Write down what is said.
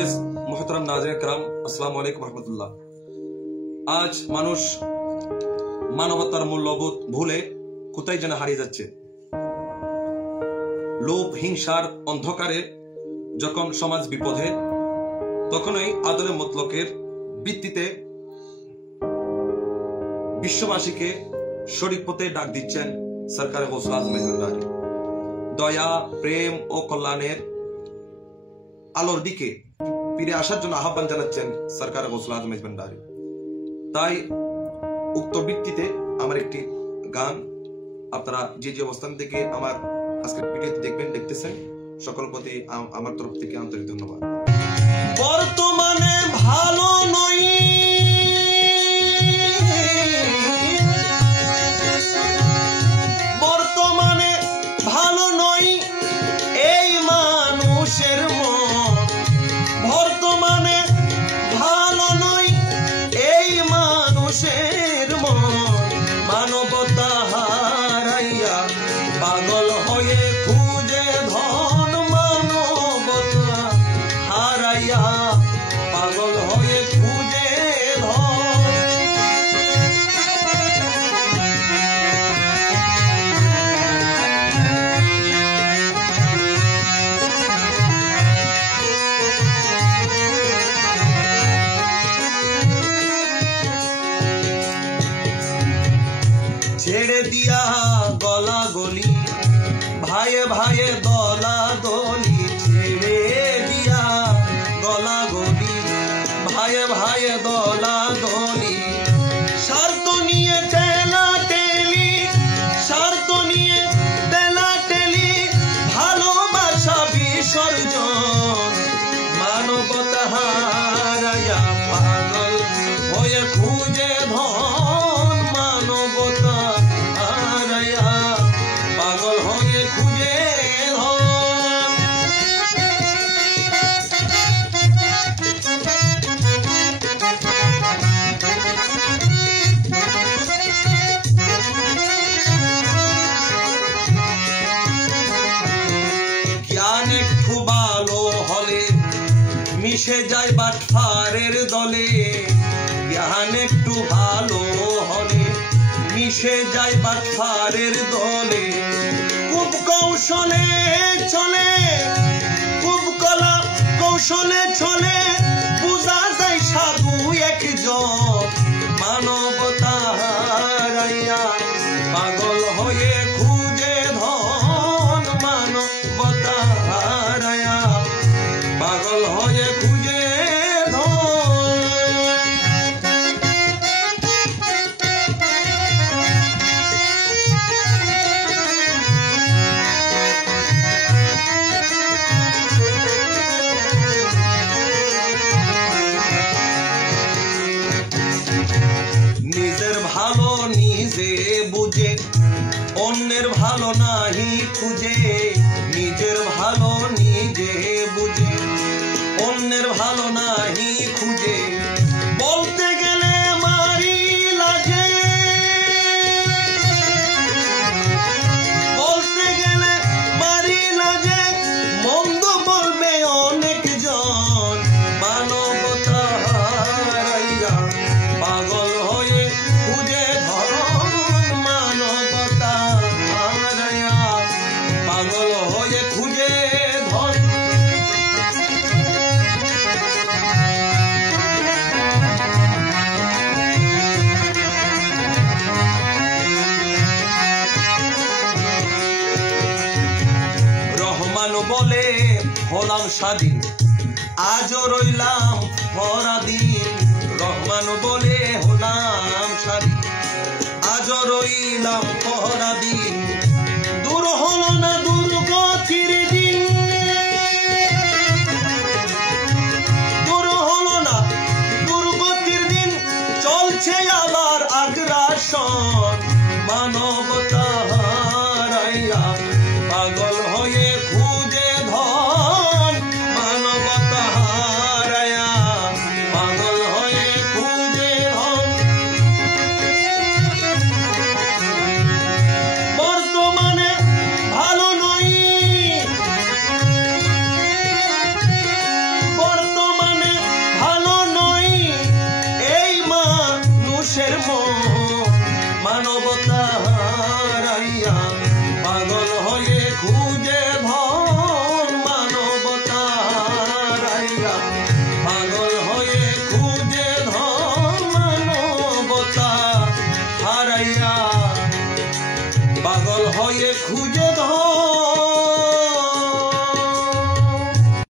मुआजिज मुहतरम नाज़रीन करम अस्सलामु अलैकुम रहमतुल्लाह। आज मानुष मानवतार मूल्यबोध भूले कोথায় যেন হারিয়ে যাচ্ছে। লোভ হিংসার অন্ধকারে যখন সমাজ বিপদে তখনই আদলে মতলকের ভিত্তিতে বিশ্ববাসীকে সঠিক পথে ডাক দিচ্ছেন সরকার গৌসুল আজম মেজবান্ডারি। দয়া প্রেম ও কল্যাণের আলোর দিকে ফিরে আসার জন্য আহ্বান জানাচ্ছেন সরকার গৌসুল আজম মেজবান্ডারি। তাই উক্ত ভিত্তিতে আমার একটি গান আপনারা যে যে অবস্থান থেকে আমার আজকের ভিডিওতে দেখতেছেন সকল প্রতি আমার তরফ থেকে আন্তরিক ধন্যবাদ। বর্তমানে ভালো নই, বর্তমানে ভালো নই এই মানুষের মন, বর্তমানে ভালো নই এই মানুষের মন, মানবতা হারাইয়া পাগল হয়ে খুঁজে ধন, মানবতা হারাইয়া পাগল হয়ে খুঁজে ধন। ছেড়ে দিয়া গলা গলি ভাইয়ে ভাইয়ে দলা দলি, ছেড়ে দিয়া গলা গলি ভাইয়ে ভাইয়ে দলা দলি, স্বার্থ নিয়ে টেলা টেলি, স্বার্থ নিয়ে টেলা টেলি, ভালোবাসা বিসর্জন, মানবতা হারাইয়া পাগল হয়ে খুঁজে ধন, মানবতা হারাইয়া পাগল হয়ে খুঁজে ধন। জ্ঞান একটু ভালো হলে মিশে যায় বাটফারের দলে, জ্ঞান একটু ভালো হলে মিশে যায় বাটফারের দলে, খুব কৌশলে চলে, খুব কলা কৌশলে চলে, বুঝা যায় সাধু একজন, মানবতা হারাইয়া পাগল হয়ে খুঁজে ধন, মানবতা হারাইয়া পাগল হয়ে খুঁজে ধন। নিজের ভালো নিজে বুঝে অন্যের ভালো নাহি খুঁজে, নিজের ভালো নিজে বুঝে অন্যের ভালো নাহি খুঁজে, বলতে গেলে মারি লাগে, বলতে গেলে মারি লাগে, মন্দ বলবে অনেকজন, মানবতা হারাইয়া পাগল হয়ে খুঁজে ধন, মানবতা হারাইয়া পাগল হয়ে খুঁজে ধন। রহমান বলে হলাম স্বাধীন, আজও রইলাম পরাধীন, রহমান বলে হলাম স্বাধীন, আজও রইলাম পরাধীন, দূর হলো না দুর্গতির দিন, দূর হলো না দুর্গতির দিন, চলছে আবার আগ্রাসন, মানবতা হারাইয়া পাগল হয়ে খুঁজে ধন, মানবতা হারাইয়া পাগল হয়ে খুঁজে ধন। বর্তমানে ভালো নই পাগল হয়ে খুঁজে ধর